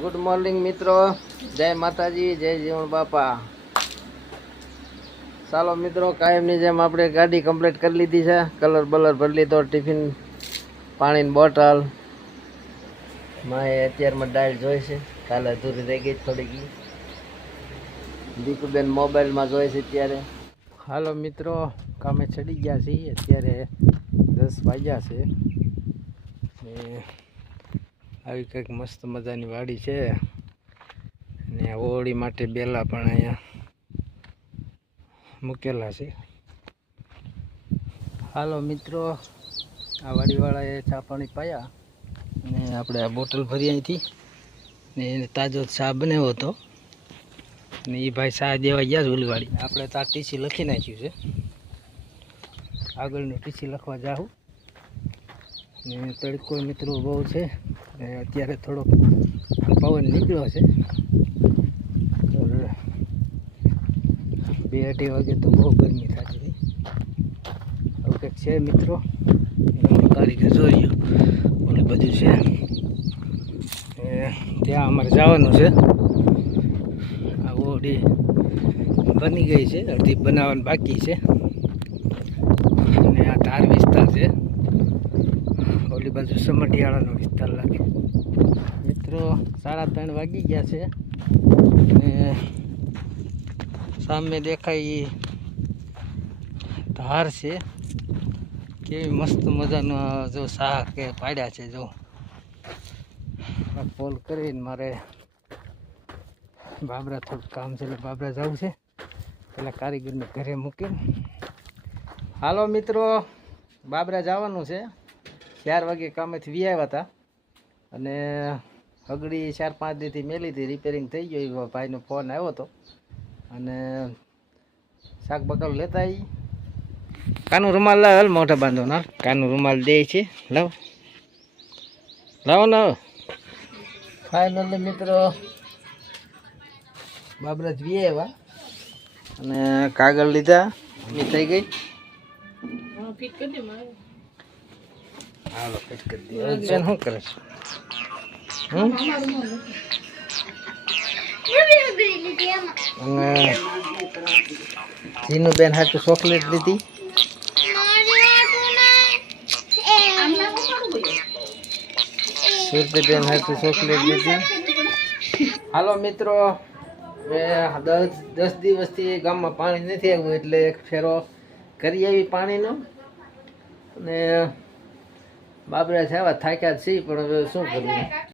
Good morning મિત્રો. જય માતાજી, જય જીવણ બાપા. ચાલો મિત્રો, કાયમની જેમ આપણે ગાડી કમ્પ્લીટ કરી લીધી છે. કલર બલર ભરી લીધો ટિફિન પાણીની બોટલ માએ અત્યારમાં ડાયલ જોઈ છે. કાલે અધૂરી રહી ગઈ થોડીક દીકુબેન મોબાઈલમાં જોઈ છે અત્યારે. હાલો મિત્રો, કામે ચડી ગયા છીએ. અત્યારે દસ વાગ્યા છે. ને આવી કંઈક મસ્ત મજાની વાડી છે. ને ઓળી માટે બેલા પણ અહીંયા મૂકેલા છે. હાલો મિત્રો, આ વાડીવાળાએ ચા પાણી પાયા ને આપણે આ બોટલ ભરી અહીંથી. ને એને તાજો ચા બનાવ્યો હતો. ને એ ભાઈ ચા દેવા ગયા છે ઉલવાડી. આપણે ચા ટીસી લખી નાખ્યું છે. આગળનું ટીસી લખવા જાઉં ને તડકો મિત્રો બહુ છે. અત્યારે થોડોક પવન નીકળ્યો છે. બે અઢી વાગે તો બહુ ગરમી થતી હતી. આવું કંઈક છે મિત્રો? કાઢીને જોઈએ ઓલું બધું છે. ત્યાં અમારે જવાનું છે. આ ઓડી બની ગઈ છે. અડધી બનાવવાની બાકી છે અને આ ધાર વિસ્તાર છે ઓલી બાજુ સમઢિયાળાનો વિસ્તાર લાગે. મિત્રો, સાડા ત્રણ વાગી ગયા છે. અને સામે દેખાય ધાર છે. કેવી મસ્ત મજાનો જો શાહ કે પાડ્યા છે જો. કોલ કરીને મારે બાબરા થોડું કામ છે એટલે બાબરા જવું છે. પેલા કારીગરને ઘરે મૂકીને. હાલો મિત્રો, બાબરા જવાનું છે. ચાર વાગે કામેથી વી આવ્યા હતા. અને હગડી ચાર પાંચ દીથી મેલી હતી રિપેરિંગ થઈ ગયો ભાઈનો ફોન આવ્યો હતો. અને શાક બકાલ લેતા આવી કાનું રૂમાલ લાવ, હાલ મોટા બાંધો ના કાનું રૂમાલ દે છે, લાવ. લાવો લાવો ફાઇનલી મિત્રો, બાબરાજ વી આવ્યા. અને કાગળ લીધા થઈ ગઈ. હાલો? અને જીનું બેન હાટું ચોકલેટ લીધી? બેન હાટું ચોકલેટ લીધી? હાલો, મિત્રો દસ દસ દિવસથી ગામમાં પાણી નથી આવ્યું, એટલે એક ફેરો કરી આવી પાણીનો. અને બાબરા છે આવા થાક્યા છીએ પણ હવે શું કરવું?